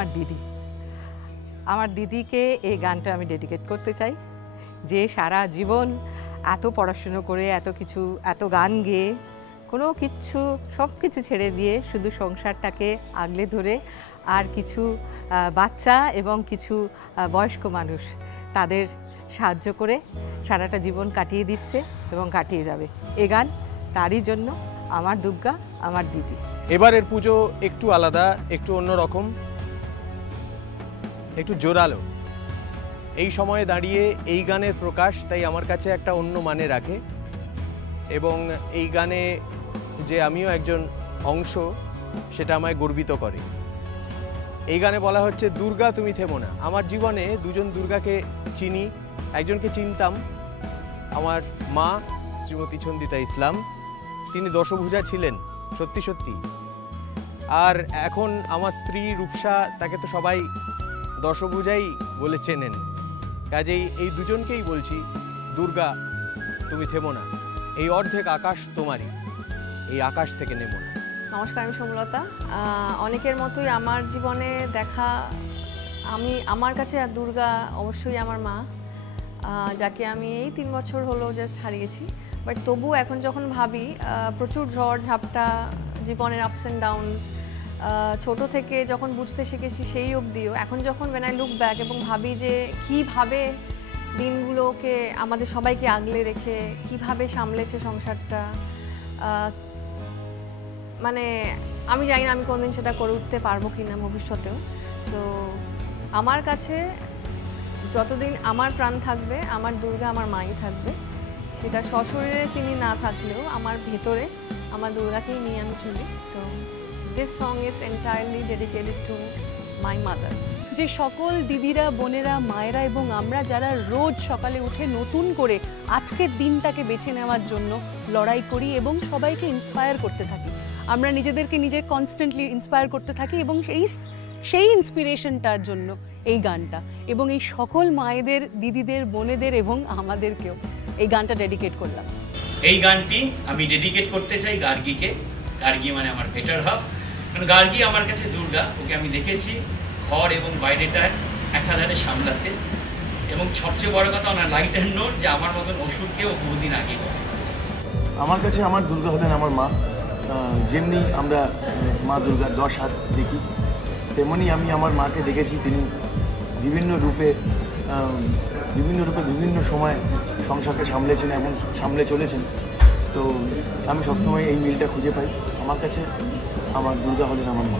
আমার দিদি। আমার দিদিকে এই গানটা আমি ডেডিকেট করতে চাই, যে সারা জীবন এত পড়াশুনো করে এত গান গেয়ে সব কিছু ছেড়ে দিয়ে শুধু সংসারটাকে আগলে ধরে আর কিছু বাচ্চা এবং কিছু বয়স্ক মানুষ তাদের সাহায্য করে সারাটা জীবন কাটিয়ে দিচ্ছে এবং কাটিয়ে যাবে। এ গান তারই জন্য, আমার দুর্গা আমার দিদি। এবারের পুজো একটু আলাদা, একটু অন্যরকম, একটু জোরালো। এই সময়ে দাঁড়িয়ে এই গানের প্রকাশ তাই আমার কাছে একটা অন্য মানে রাখে, এবং এই গানে যে আমিও একজন অংশ সেটা আমায় গর্বিত করে। এই গানে বলা হচ্ছে, দুর্গা তুমি থেমো না। আমার জীবনে দুজন দুর্গাকে চিনি। একজনকে চিনতাম, আমার মা শ্রীমতী ছন্দিতা ইসলাম, তিনি দশভুজা ছিলেন সত্যি সত্যি। আর এখন আমার স্ত্রী রূপসা, তাকে তো সবাই দশভুজাই বলে চেনেন। কাজেই এই দুজনকেই বলছি, দুর্গা তুমি থেমো না, এই অর্ধেক আকাশ তোমারই, এই আকাশ থেকে নেমো না। নমস্কার, আমি সমলতা। অনেকের মতোই আমার জীবনে দেখা, আমার কাছে দুর্গা অবশ্যই আমার মা, যাকে আমি এই 3 বছর হলো জাস্ট হারিয়েছি। বাট তবু এখন যখন ভাবি, প্রচুর ঝড় ঝাপটা, জীবনের আপস অ্যান্ড ডাউনস, ছোট থেকে যখন বুঝতে শিখেছি সেই অবধিও, এখন যখন when I look back এবং ভাবি যে কীভাবে দিনগুলোকে আমাদের সবাইকে আগলে রেখে কীভাবে সামলেছে সংসারটা, মানে আমি জানি না আমি কোনদিন সেটা করে উঠতে পারবো কি না ভবিষ্যতেও। তো আমার কাছে যতদিন আমার প্রাণ থাকবে, আমার দুর্গা আমার মাই থাকবে। সেটা সশরীরে তিনি না থাকলেও আমার ভেতরে আমার দুর্গাকেই নিয়ে আমি চলি। So this song is entirely dedicated to my mother. যে সকল দিদিরা, বোনেরা, মায়েরা এবং আমরা যারা রোজ সকালে উঠে নতুন করে আজকের দিনটাকে বেছে নেওয়ার জন্য লড়াই করি এবং সবাইকে ইন্সপায়ার করতে থাকি, আমরা নিজেদেরকে কনস্ট্যান্টলি ইন্সপায়ার করতে থাকি, এবং সেই ইন্সপিরেশনটার জন্য এই গানটা, এবং এই সকল মায়েদের, দিদিদের, বোনেদের এবং আমাদেরকেও এই গানটা ডেডিকেট করলাম। এই গানটি আমি ডেডিকেট করতে চাই গার্গীকে। গার্গী মানে আমার বেটার হাফ, কারণ গার্গী আমার কাছে দুর্গা। ওকে আমি দেখেছি ঘর এবং বাইরেটা একাধারে সামলাতে, এবং সবচেয়ে বড় কথা ওনার লাইট অ্যান্ড নোট, যে আমার মতন অসুরকেও বহুদিন আগে করতে পারছে। আমার কাছে আমার দুর্গা হলেন আমার মা। যেমনি আমরা মা দুর্গার 10 হাত দেখি, তেমনি আমি আমার মাকে দেখেছি। তিনি বিভিন্ন রূপে বিভিন্ন সময় সংসারকে সামলেছেন এবং সামলে চলেছেন। তো আমি সবসময় এই মিলটা খুঁজে পাই। আমার কাছে আমার দুর্গা হলেন আমার মা।